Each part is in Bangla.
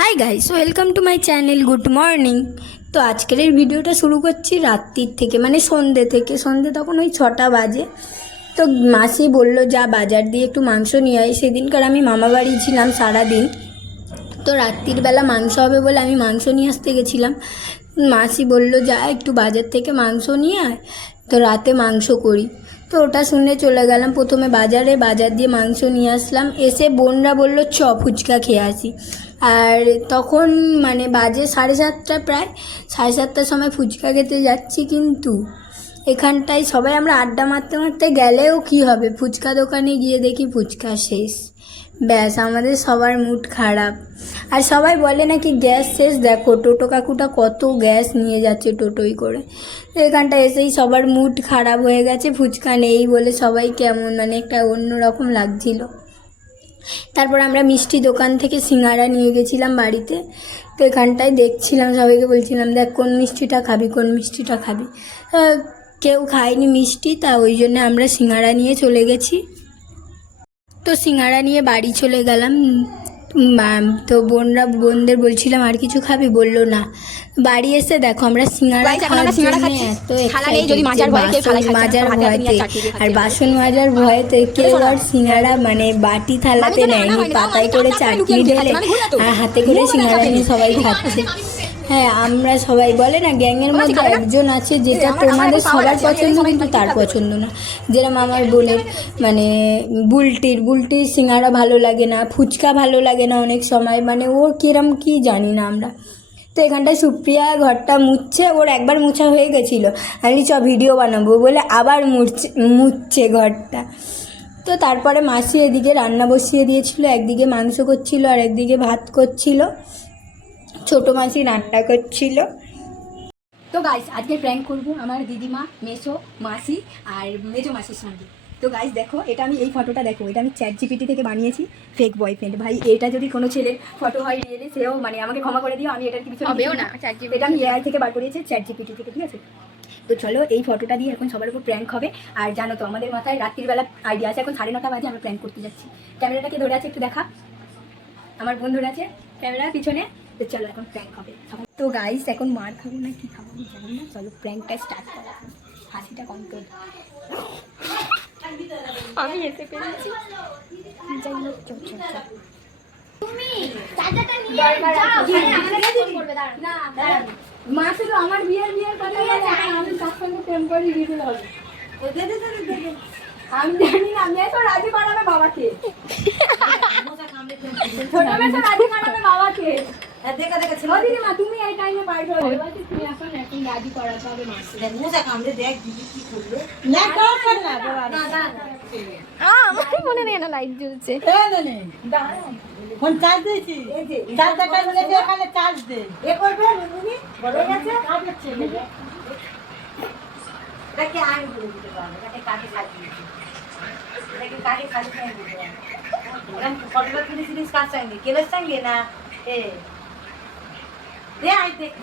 Hi guys, welcome to my channel. Good morning. তো আজকের এই ভিডিওটা শুরু করছি রাত্রির থেকে, মানে সন্ধ্যে থেকে। সন্ধ্যে তখন ওই 6টা বাজে। তো মাসি বললো যা বাজার দিয়ে একটু মাংস নিয়ে আয়। সেদিনকার আমি মামা বাড়ি ছিলাম সারাদিন। তো রাত্রির বেলা মাংস হবে বলে আমি মাংস নিয়ে আসতে গেছিলাম। মাসি বলল যা একটু বাজার থেকে মাংস নিয়ে আয়, তো রাতে মাংস করি। তো ওটা শুনে চলে গেলাম প্রথমে বাজার দিয়ে মাংস নিয়ে আসলাম। এসে বোনরা বললো ফুচকা খেয়ে আসি। আর তখন মানে বাজে 7:30 প্রায়। 7:30টার সময় ফুচকা খেতে যাচ্ছি, কিন্তু এখানটায় সবাই আমরা আড্ডা মারতে মারতে গেলেও কি হবে, ফুচকা দোকানে গিয়ে দেখি ফুচকা শেষ। ব্যাস, আমাদের সবার মুড খারাপ। আর সবাই বলে নাকি গ্যাস শেষ। দেখো টোটো কাকুটা কত গ্যাস নিয়ে যাচ্ছে টোটোই করে। এখানটা এসেই সবার মুড খারাপ হয়ে গেছে, ফুচকা নেই বলে সবাই কেমন মানে একটা অন্যরকম লাগছিল। তারপর আমরা মিষ্টি দোকান থেকে সিঙ্গারা নিয়ে গেছিলাম বাড়িতে। তো এখানটায় দেখছিলাম, সবাইকে বলছিলাম দেখ কোন মিষ্টিটা খাবি, কোন মিষ্টিটা খাবি। কেউ খায়নি মিষ্টি, তা ওই জন্য আমরা সিঙ্গারা নিয়ে চলে গেছি। তো সিঙ্গারা নিয়ে বাড়ি চলে গেলাম। তো বোনদের বলছিলাম আর কিছু খাবি, বললো না। বাড়ি এসে দেখো আমরা সিঙ্গারা খাওয়ার জন্য এত মাজার ভয়তে, আর বাসন মাজার ভয়েতে কেউ আর সিঙ্গারা মানে বাটি থালাতে নেয়নি, পাতায় করে চাটনি ঢেলে আর হাতে করে সিঙ্গারা নিয়ে সবাই খাচ্ছে। হ্যাঁ, আমরা সবাই বলে না গ্যাংয়ের মধ্যে একজন আছে যেটা তোমাদের সবার পছন্দ কিন্তু তার পছন্দ না। যেরকম আমার বোনের মানে বুলটির সিঙ্গারা ভালো লাগে না, ফুচকা ভালো লাগে না অনেক সময়, মানে ওর কিরম কি জানি না আমরা। তো এখানটায় সুপ্রিয়া ঘরটা মুছছে, ওর একবার মুছা হয়ে গেছিলো। আমি ভিডিও বানাবো বলে আবার মুছছে ঘরটা। তো তারপরে মাসি এদিকে রান্না বসিয়ে দিয়েছিল, একদিকে মাংস করছিল আর একদিকে ভাত করছিল। ছোটো মাসি রান্না করছিল। তো গাইস আজকে প্র্যাঙ্ক করবো আমার দিদিমা, মেসো মাসি আর মেজো মাসির সঙ্গে। তো গাইস দেখো, এটা আমি এই ফটোটা দেখো, এটা আমি ChatGPT থেকে বানিয়েছি। ফেক বয়ফ্রেন্ড ভাই, এটা যদি কোনো ছেলের ফটো হয় রিয়েলি, সেও মানে আমাকে ক্ষমা করে দিও, আমি এটার কিছু হবেও না। এটা আমি AI থেকে বার করিয়েছি, ChatGPT থেকে, ঠিক আছে? তো চলো এই ফটোটা দিয়ে এখন সবার উপর প্র্যাঙ্ক হবে। আর জানো তো আমাদের মাথায় রাত্রিবেলা আইডিয়া আছে, এখন 9:30 বাজে, আমরা প্র্যাঙ্ক করতে যাচ্ছি। ক্যামেরাটাকে ধরে আছে একটু দেখা, আমার বোন ধরে আছে ক্যামেরার পিছনে। তো চলো এখন প্র্যাঙ্ক হবে। তো গাইস এখন মার খাবো না কি খাবো আমি জানি না, চলো প্র্যাঙ্কটা স্টার্ট করা। হাসিটা কন্ট্রোল। আমি এসে পেরেছি। যাই হোক, চল মা শুধু আমার বিয়ের কথা বলে, আমি তার সঙ্গে প্রেম করি দিতে হবে। আমি জানি না, মেয়ে তো রাজি করাবে বাবাকে। ছোট মেয়ে তো রাজি করাবে বাবাকে। দিদিমা তুমি এই টাইমে বাইর হয়ে তুমি এখন রাজি করাতে হবে মাকে। আমার মনে নেই না, লাইট জ্বলছে। ফোন চার্জ দিয়েছি, চার্জ দেখার বলে এখানে চার্জ দে। এ করবে রুমুনি বড় গেছে কাজের ছেলে। এটাকে আমি বলে দিতে পারবো, এটাকে কাকে সাজিয়েছি, এটাকে কাকে সাজিয়ে দিতে পারবো। এরকম ফটোটা তুলেছিলিস কার সঙ্গে, কেলের সঙ্গে না?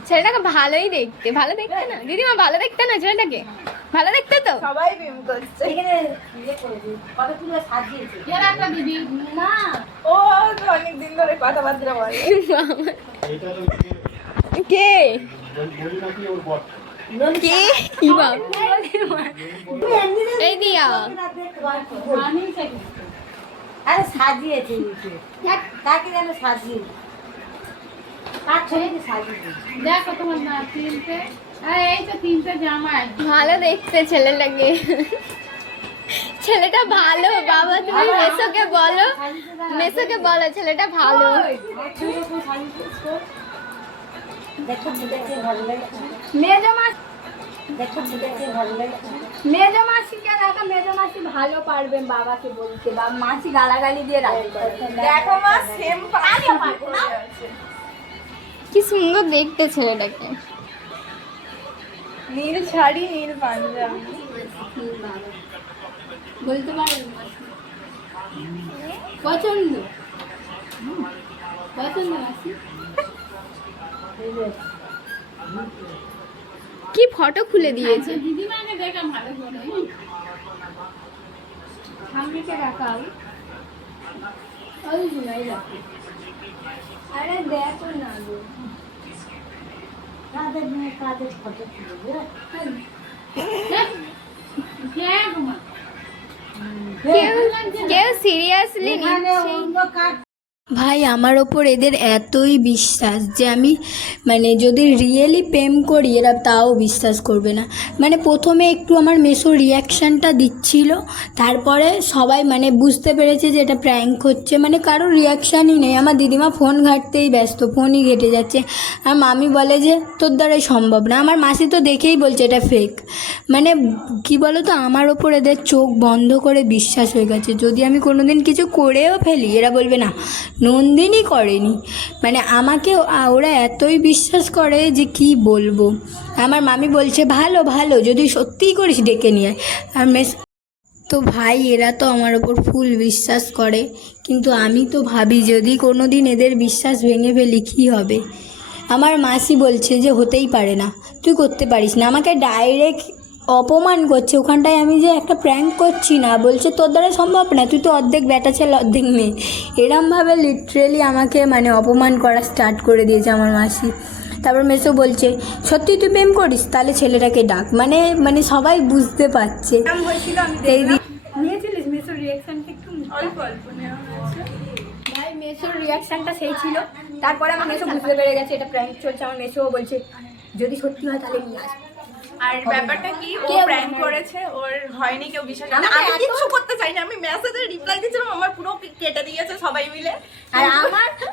ছেলেটাকে ভালোই দেখতে, ভালো দেখতে না দিদিমা? ভালো দেখতে না ছেলেটাকে? ভালো দেখতে তো সবাই প্রেম করছে। এখানে ইয়ে করেছি, কত তুলে সাজিয়েছি। এর একটা দিদি না, ও তো অনেক দিন ধরে কথাবার্তা বলে। কে কে কি বাবা এই দিয়া আরে সাজিয়েছি, কাকে যেন সাজিয়েছি, কার ছবিতে সাজিয়েছি। দেখো তোমার না তিনটে, এই তো তিনটে জামা। ভালো দেখতে ছেলেটাকে, ছেলেটা ভালো। বাবা তুমি মেসোকে বলো ছেলেটা ভালো। দেখো ছেলেকে ভালো লাগে, মেজো মাসি, দেখো ছেলেকে ভালো লাগে। মেজো মাসিকে দেখো, মেজো মাসি ভালো পারবেন বাবাকে বলতে, বা মাসি গালাগালি দিয়ে রাজি করে। দেখো মা সেম না, কি সুন্দর দেখতে ছেলেটাকে। নীল শাড়ি নীল পাঞ্জাবি। বলতে পারেন পছন্দ মাসি। কি ফটো খুলে দিয়েছে। দিদিমাকে দেখা ভালো করে সামনে রাখা ওই জুলাই রাখি। আরে দেখো না গো, কাদের মেয়ে কাদের ফটো তুলবে কেউ সিরিয়াসলি এখানে অন্য কাজ ভাই আমার ওপর এদের এতই বিশ্বাস যে আমি মানে যদি রিয়েলি প্রেম করি এরা তাও বিশ্বাস করবে না। মানে প্রথমে একটু আমার মেসো রিয়াকশানটা দিচ্ছিল, তারপরে সবাই মানে বুঝতে পেরেছে যে এটা প্র্যাঙ্ক হচ্ছে, মানে কারোর রিয়াকশানই নেই। আমার দিদিমা ফোন ঘাঁটতেই ব্যস্ত, ফোনই ঘেটে যাচ্ছে। আর মামি বলে যে তোর দ্বারাই সম্ভব না। আমার মাসি তো দেখেই বলছে এটা ফেক। মানে কি বলো তো, আমার ওপর এদের চোখ বন্ধ করে বিশ্বাস হয়ে গেছে। যদি আমি কোনোদিন কিছু করেও ফেলি এরা বলবে না নন্দিনী করেনি। মানে আমাকে ওরা এতই বিশ্বাস করে যে কি বলবো। আমার মামি বলছে ভালো ভালো, যদি সত্যিই করিস ডেকে নিয়ে আয়। আর তো ভাই এরা তো আমার ওপর ফুল বিশ্বাস করে, কিন্তু আমি তো ভাবি যদি কোনো দিন এদের বিশ্বাস ভেঙে ফেলি কী হবে। আমার মাসি বলছে যে হতেই পারে না, তুই করতে পারিস না। আমাকে ডাইরেক্ট অপমান করছে ওখানটায়, আমি যে একটা প্র্যাঙ্ক করছি না, বলছে তোর দ্বারা সম্ভব না, তুই তো অর্ধেক ব্যাটা ছেলে অর্ধেক মেয়ে। এরমভাবে লিটারেলি আমাকে মানে অপমান করা স্টার্ট করে দিয়েছে আমার মাসি। তারপর মেসো বলছে সত্যি তুই প্রেম করিস, তাহলে ছেলেটাকে ডাক। মানে মানে সবাই বুঝতে পারছে এই নিয়েছিলিস মেসোর রিয়াকশানটা একটু অল্প অল্প নেওয়া হয়েছে। ভাই মেসোর রিয়াকশানটা সেই ছিল। তারপরে আমার মেসো বুঝতে পেরে গেছে এটা প্র্যাঙ্ক চলছে। আমার মেসোও বলছে যদি সত্যি হয় তাহলে নিয়ে আসবে। আর ব্যাপারটা কি, ও প্র্যাঙ্ক করেছে, ওর হয়নি, কেউ বিশ্বাস করে না। আমি কিছু করতে চাই না, আমি মেসেজে রিপ্লাই দিয়েছিলাম, আমার পুরো কেটে দিয়েছে সবাই মিলে। আর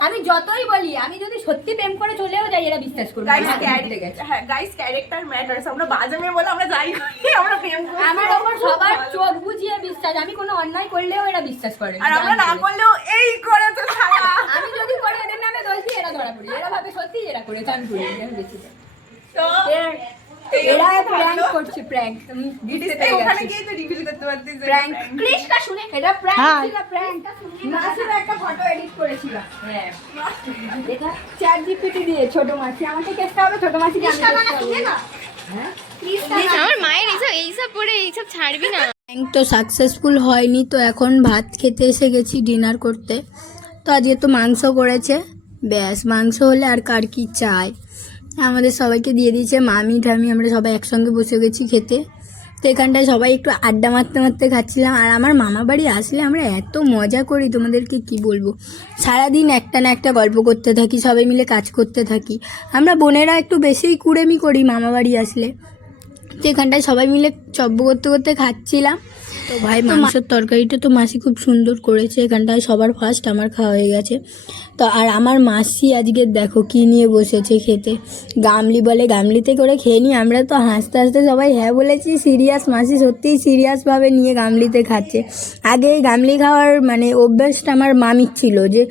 আমি যতই বলি আমি যদি সত্যি প্রেম করে চলেও যাই এরা বিশ্বাস করবে গাইস গাইস ক্যারেক্টার ম্যাটারস। আমরা বাজে মেয়ে বলে আমরা যাই করি, আমরা প্রেম করি। আমার ওপর সবার চোখ বুঝিয়ে বিশ্বাস, আমি কোনো অন্যায় করলেও এরা বিশ্বাস করে আর আমরা না করলেও এই করেছে সারা। আমি যদি করে এদের নামে দোষ দিই এরা ধরা পড়ি, এরা ভাবে সত্যি এরা করেছে, আমি করি আমি বেশি। তো এরা প্র্যাঙ্ক করছে, প্র্যাঙ্ক ওখানে গিয়ে তো রিভিল করতে পারতিস প্র্যাঙ্ক। কৃষ্ণা শুনে এটা প্র্যাঙ্ক ছিল, প্র্যাঙ্ক। মাসির একটা ফটো এডিট করেছিল, হ্যাঁ এটা চ্যাট জিপিটি দিয়ে। ছোট মাসি আমাকে কেসটা হবে, ছোট মাসি আমি না। হ্যাঁ আমার মায়ের এইসব পরে এইসব ছাড়বি না। প্র্যাঙ্ক তো সাকসেসফুল হয়নি, তো এখন ভাত খেতে এসে গেছি ডিনার করতে। তো আজকে তো মাংস করেছে, ব্যাস মাংস হলে আর কার কি চাই। আমাদের সবাইকে দিয়ে দিয়েছে, মামি ঠামি আমরা সবাই একসঙ্গে বসে গেছি খেতে। তো এখানটায় সবাই একটু আড্ডা মারতে মারতে খাচ্ছিলাম। আর আমার মামা বাড়ি আসলে আমরা এত মজা করি তোমাদেরকে কি বলবো। সারাদিন একটা না একটা গল্প করতে থাকি, সবাই মিলে কাজ করতে থাকি। আমরা বোনেরা একটু বেশিই কুড়েমি করি মামা বাড়ি আসলে। তো এখানটায় সবাই মিলে চব্য করতে করতে খাচ্ছিলাম। তো ভাই মাংসের তরকারিটা তো মাসি খুব সুন্দর করেছে। এখানটায় সবার ফার্স্ট আমার খাওয়া হয়ে গেছে। তো আর আমার মাসি আজকে দেখো কি নিয়ে বসেছে খেতে, গামলি বলে, গামলিতে করে খেয়ে নিই। আমরা তো হাসতে হাসতে সবাই হ্যাঁ বলেছি, সিরিয়াস মাসি সত্যিই সিরিয়াসভাবে নিয়ে গামলিতে খাচ্ছে। আগে এই গামলি খাওয়ার মানে অভ্যাসটা আমার মামির ছিল, যে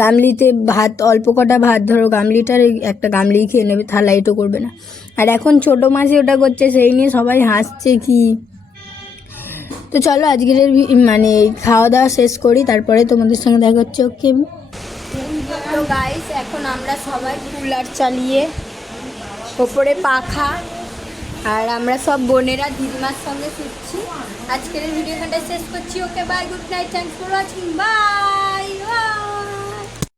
গামলিতে ভাত অল্প কটা ভাত ধরো গামলিটার একটা গামলিই খেয়ে নেবে, থালা এটো করবে না। আর এখন ছোটো মাসি ওটা করছে, সেই নিয়ে সবাই হাসছে কি। তো চলো আজকের মানে খাওয়া দাওয়া শেষ করি, তারপরে তোমাদের সঙ্গে দেখা হচ্ছে। ওকে তো গাইস এখন আমরা সবাই কুলার চালিয়ে, ওপরে পাখা, আর আমরা সব বোনেরা দিদিমার সঙ্গে শুচ্ছি। আজকের ভিডিও এখানটায় শেষ করছি। Okay bye, good night, thanks for watching, by.